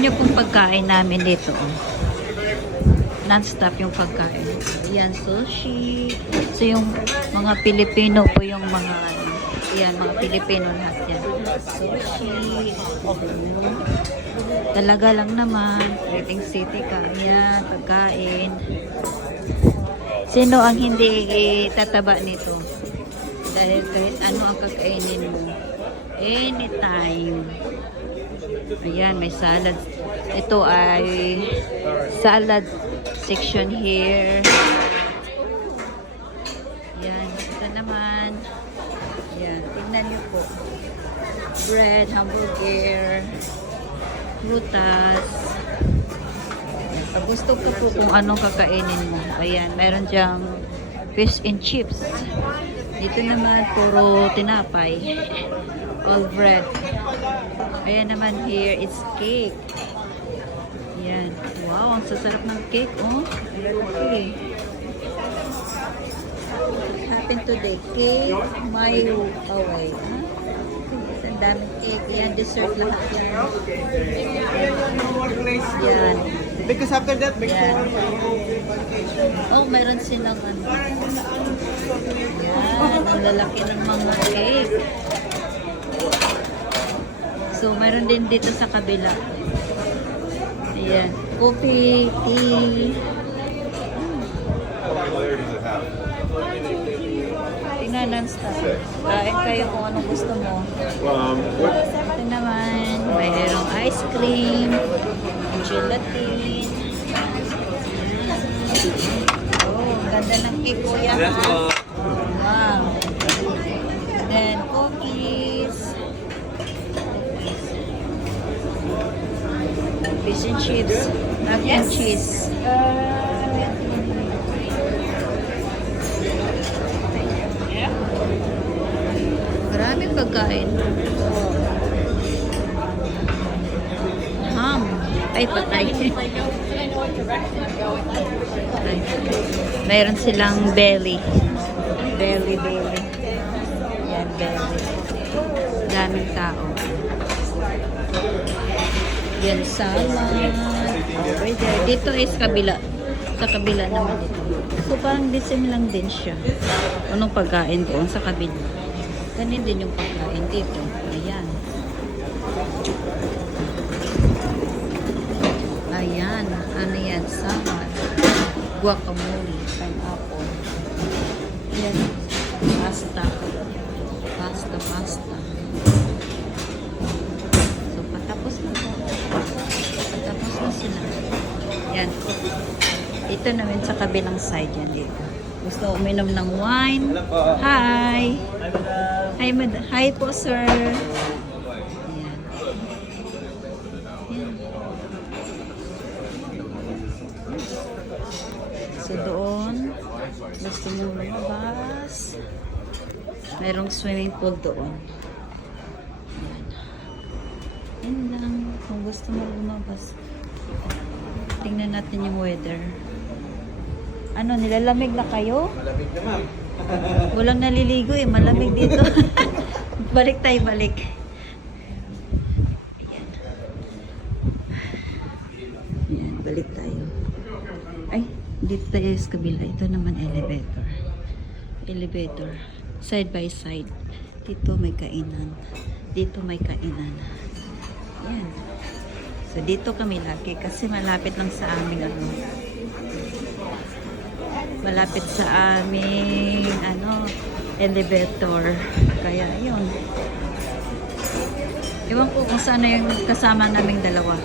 niyo pong pagkain namin dito. Non-stop yung pagkain. Yan, sushi. So, yung mga Pilipino po yung mga, yan, mga Pilipino lahat yan. Sushi. Talaga lang naman. Rating City ka. Yan, pagkain. Sino ang hindi tataba nito? Dahil kahit ano ang kakainin mo. Anytime. Ayan, may salad. Ito ay salad section here. Ayan, ito naman. Ayan, tingnan niyo po. Bread, hamburger, prutas. Pag gusto ko po kung anong kakainin mo. Ayan, meron diyang fish and chips. Dito naman, puro tinapay. All bread. Ayan naman here, it's cake. Ayan. Wow, ang sasarap ng cake, oh. Okay. What happened today? Cake, my away. Ah, yes, ang daming cake. Ayan, dessert lahat yan. Yan. Because after that, Yan. Oh, meron silang ano. Yan, ang lalaki ng mga cake. So, meron din dito sa kabila. Ayan. Coffee, tea. Tingnan non-stop. Kain kayo kung anong gusto mo. Um? Ito naman, mayroong ice cream, gelatin. Oh, ganda ng cake kuya. Wow. Then, Fish and chips. Mac and cheese. Maraming pagkain. Ham. Ay, patay. Ay. Mayroon silang belly. Belly, belly. Yan, belly. Daming tao. Yan, salmon. Over there. Dito is kabila. Sa kabila naman ito. So, parang the same lang din siya. Anong pagkain doon sa kabila. Ganun din yung pagkain dito. Ayan. Ayan. Ano yan? Salad. Guacamole. Pineapple. Ayan. Pasta. Pasta, pasta. So, patapos na po. Patapos na sila. Yan. Ito naman sa kabilang side yan dito. Gusto uminom ng wine. Hi! Hi, mad Hi po, sir. Ayan. Ayan. So, doon, gusto mo lumabas. Mayroong swimming pool doon. Ayan. Yan lang. Kung gusto mo lumabas. Tingnan natin yung weather. Ano, nilalamig na kayo? Malamig na ma'am. Walang naliligo eh. Malamig dito. balik tayo, balik. Ayan. Ayan, balik tayo. Ay, dito tayo sa kabila. Ito naman elevator. Elevator. Side by side. Dito may kainan. Dito may kainan. Ayan. So, dito kami lagi kasi malapit lang sa aming ano, malapit sa aming ano elevator. Kaya yun. Ewan ko kung saan na yung kasama naming dalawa.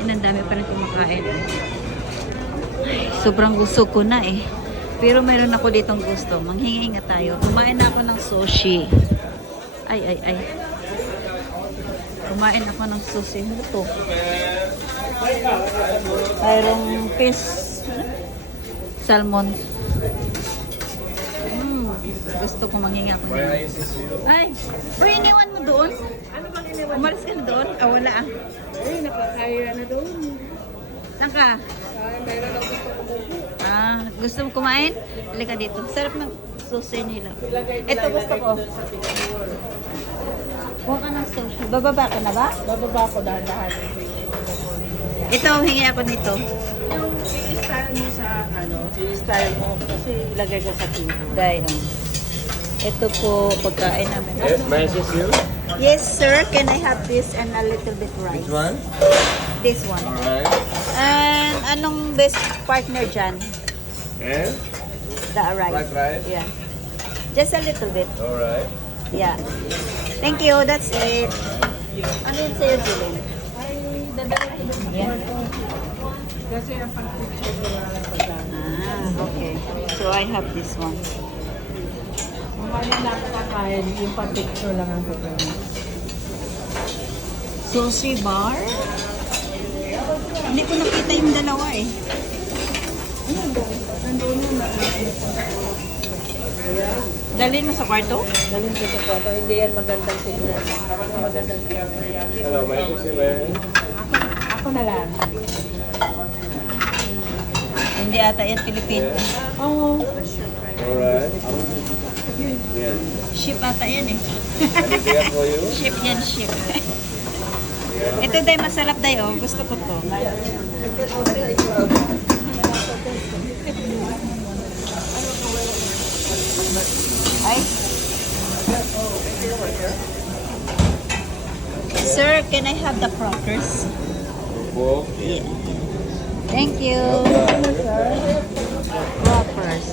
Yun ang dami pa rin kumakain. Ay, sobrang gusto ko na eh. Pero meron ako ditong gusto. Manghingi nga tayo. Kumain na ako ng sushi. Ay ay ay. Kumain ako ng sushi. Ano to? Mayroong fish salmon. Mm, gusto ko manghingi ako ng... Ay! Uy, iniwan mo doon? Ano bang iniwan? Umalis ka na doon? Ah, wala ah. Ay, nakakaya na doon. Saan ka? Ay, mayroon ang gusto ko buko. Ah, gusto mo kumain? Halika dito. Sarap ng sushi nila. Ito gusto ko. Kuha ka ng sushi. Bababa ka na ba? Bababa ko dahan-dahan. Ito, hingi ako nito. Yung i-style mo sa ano, i-style mo kasi ilagay ko sa table. Dahil, um, ito po, pagkain namin. Yes, may assist you? Yes, sir. Can I have this and a little bit rice? Which one? This one. Alright. And anong best partner dyan? And? The rice. Black rice? Yeah. Just a little bit. Alright. Yeah. Thank you. That's it. Ano yun sa'yo, Julie? Ay, sa Yeah. Kasi ang pag-picture pagdaan. Ah, okay. So I have this one. Kung ano na ako kakain, yung pag-picture lang ang gagawin. Sushi bar? Hindi ko nakita yung dalawa eh. Nandun. Nandun yun na. Dalhin mo sa kwarto? Dalhin ko sa kwarto. Hindi yan magandang tingnan. Magandang tingnan. Hello, may I assist you, man? Ako, na lang. Hindi ata yan Pilipino. Oo. Alright. Yes. Ship ata yan eh. Anything else for you? Ship yan, ship. Ito day masarap day oh. Gusto ko to. Ay. Sir, can I have the crackers? Yeah. Thank you. Crackers.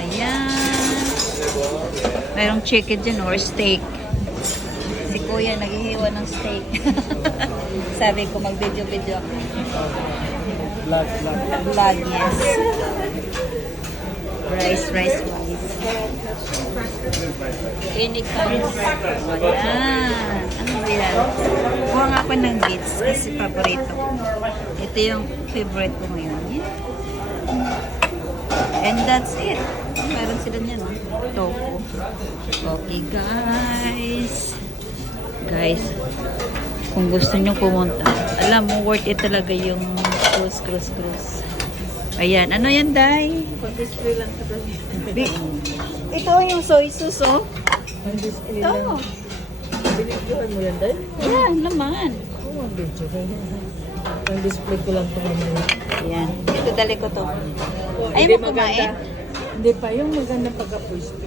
Ayan. Mayroong chicken dyan or steak. Si kuya naghihiwa ng steak. Sabi ko mag-video-video. Black, black. Vlog, yes. Rice, rice, rice. Inikans. Ayan. Ano ba yan? Kuha nga ako ng beets kasi paborito ko. Ito yung favorite ko ngayon. Yeah. And that's it. Meron sila niyan, no? Tofu. Okay, guys. Guys, kung gusto nyo pumunta, alam mo, worth it talaga yung cruise, cruise, cruise. Ayan. Ano yan, Day? Pag-display lang. Bi- Ito yung soy sauce, oh. Pag-display Ito. lang. Binigyan mo yan dahil? Ayan, laman. Oo, video ko. Pag-display ko lang ito mamaya. Ayan. Ito, dali ko to. Ayaw Hindi mo kumain? maganda. Hindi pa, yung magandang pagka-pwesto.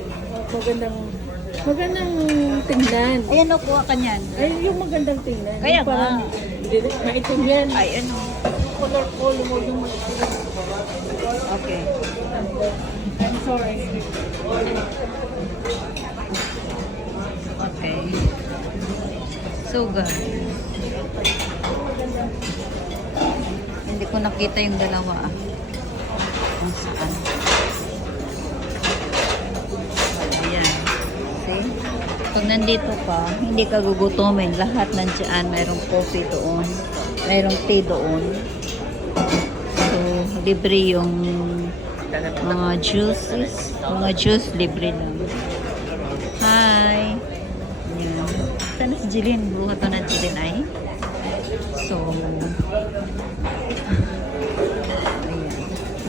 Magandang, magandang tingnan. Ayan, o, kuha ka niyan. Ay, yung magandang tingnan. Kaya yung parang, nga. Hindi, maitim yan. Ay, ano. Colorful mo yung maitim. Okay. I'm sorry. Okay. Guys. Hindi ko nakita yung dalawa, ah. Kung saan. Ayan. See? Pag nandito ka, hindi ka gugutomin. Lahat nandiyan. Mayroong coffee doon. Mayroong tea doon. Libre yung mga juices. Mga juice, libre lang. Hi! Ayan. Sana si Jillian? Buha na Jillian ay. So.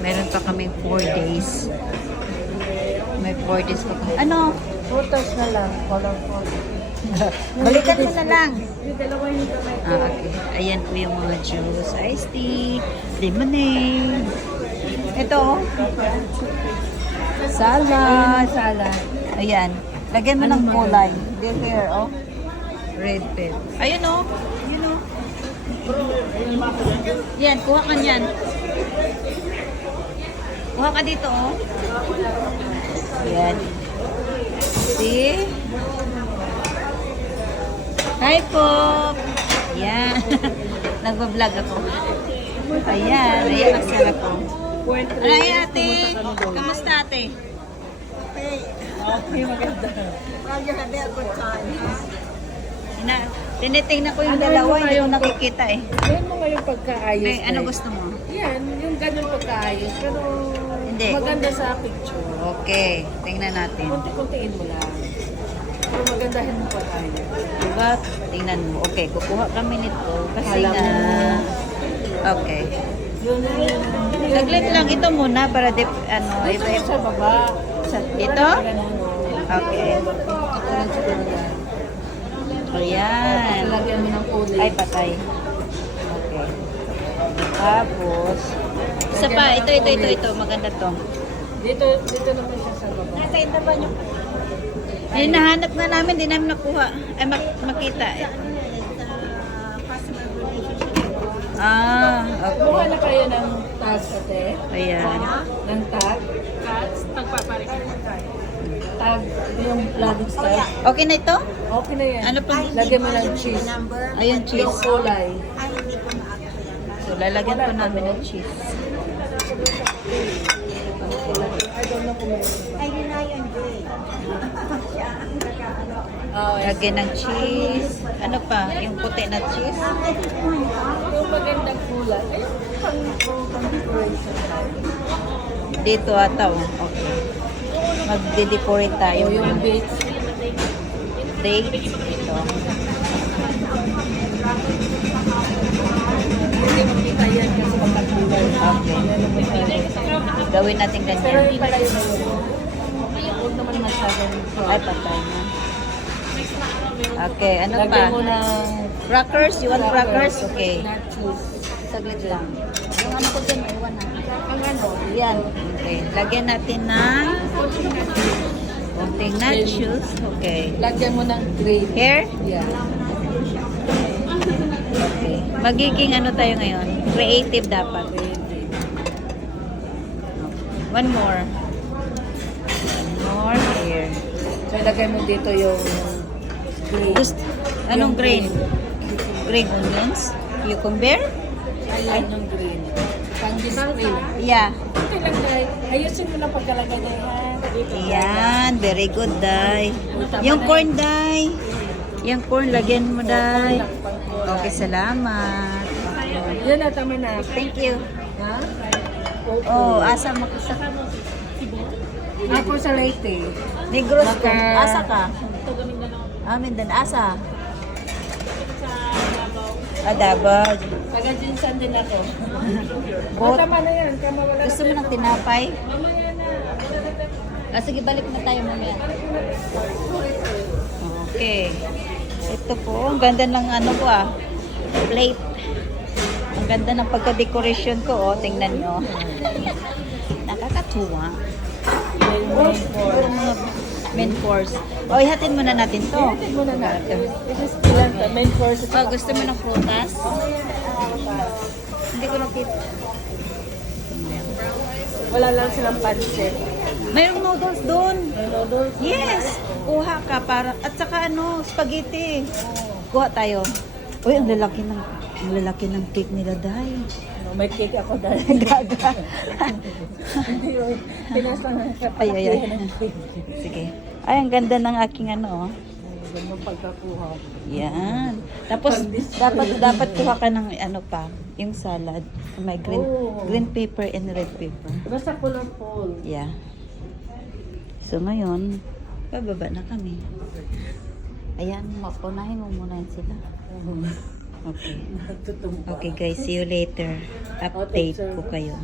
Meron pa kaming 4 days. May 4 days pa kami. Ano? Photos na lang. Colorful. Balikan mo na lang. Ah, okay. Ayan po yung mga juice. Iced tea, lemonade. Ito, oh. Salad. Salad. Ayan. Lagyan mo ng kulay. This here, oh. Red pepper. Ayun, oh. Yun, oh. Yan, kuha ka niyan. Kuha ka dito, oh. Yan. See? Hi po! Yan. Nagbablog ako. Ayan. Ayan ang sarap ko. Ano yan, ate? Kamusta, ate? Okay, maganda. Ina, tinitingnan ko yung dalawa, hindi ko nakikita eh. Yan mo nga yung pagkaayos. Ay, ano guys. gusto mo? Yan, yung ganun pagkaayos. Pero Hindi. maganda sa picture. Okay, tingnan natin. Kunti-kuntiin mo lang. Pero magandahin mo pagkaayos. Diba? Tingnan mo. Okay, kukuha kami nito kasi Alam mo. Okay. Yung... Saglit lang ito muna para dip, ano, iba yung sa baba. Sa, ito? Okay. Ayan. Lagyan mo ng kulay. Ay, patay. Okay. Tapos, isa pa, ito, ito, ito, ito. Maganda to. Dito, dito naman siya sa baba. Nasa ito ba nyo? Eh, nahanap na namin, di namin nakuha. Ay, mak- makita. Eh. Ah, Kumuha okay. na kayo ng tag, ate. Ayan. Ng tag. Tag, yung blooded stars. Okay na ito? Okay na yan. Ano pa? Lagyan mo ng cheese. Yung cheese. kulay. So, lalagyan po namin ng cheese. I don't know kung Oh, yes. Lagyan ng cheese. Ano pa? Yung puti na cheese. Yung magandang kulay. Dito ata, oh. Okay. Magde-decorate tayo. Oh, yung ng bits. date. Ito. Hindi makita yan kasi magkakulay. Okay. Gawin natin Pero ganyan. yung pala yung naman masyadong Ay, patay na. Okay, ano pa? Lagyan mo ng Crackers? You want crackers? Okay. Cheese. Saglit lang. Yung ano ko dyan, iwan na. Ang ano? Yan. Okay. Lagyan natin ng konting nachos. Okay. Lagyan mo ng green. Here? Yeah. Okay. Magiging ano tayo ngayon? Creative dapat. One more. One more here. So, ilagay mo dito yung Gusto, anong green? Green onions? Cucumber? Ayan yung green. Pang display. Yeah. Okay lang. Ayusin mo lang pagkalagay na yan. Dito. Yan. Very good, Day. Yung corn, Day. Yung corn, lagyan mo, Day. Okay, salamat. Yan na, tama na. Thank you. Ha? Oh, asa makisa. Ako sa Leyte. Negros ko. Asa ka? Amin din. Asa? Adabag. Taga Jinsan din ako. Bot. tama na yan. Wala Gusto mo ng tinapay? Ah, sige, balik na tayo mamaya. Okay. Ito po, ang ganda ng ano ko ah. Plate. Ang ganda ng pagka-decoration ko, oh. Tingnan nyo. Nakakatuwa. Puro mga main course. O, ihatid muna natin to. Ihatid muna natin. This is ilan the main course. Oh, gusto mo ng prutas? Hindi ko nakita. Wala lang silang pancit. Mayroong noodles doon. May noodles. Yes! Kuha ka para at saka ano, spaghetti. Kuha tayo. Uy, ang lalaki ng ang lalaki ng cake nila, Day. May cake ako dahil. Gaga. Hindi yun. Pinas lang ang ay, ay, ay. Sige. Ay, ang ganda ng aking ano. oh. Ganun pagkakuha. Yan. Tapos dapat dapat kuha ka ng ano pa, yung salad. May green Oh. green paper and red paper. Basta colorful. Yeah. So ngayon, bababa na kami. Ayan, mapunahin mo muna sila. Okay. Tutumba. Okay guys, see you later. Update ko kayo.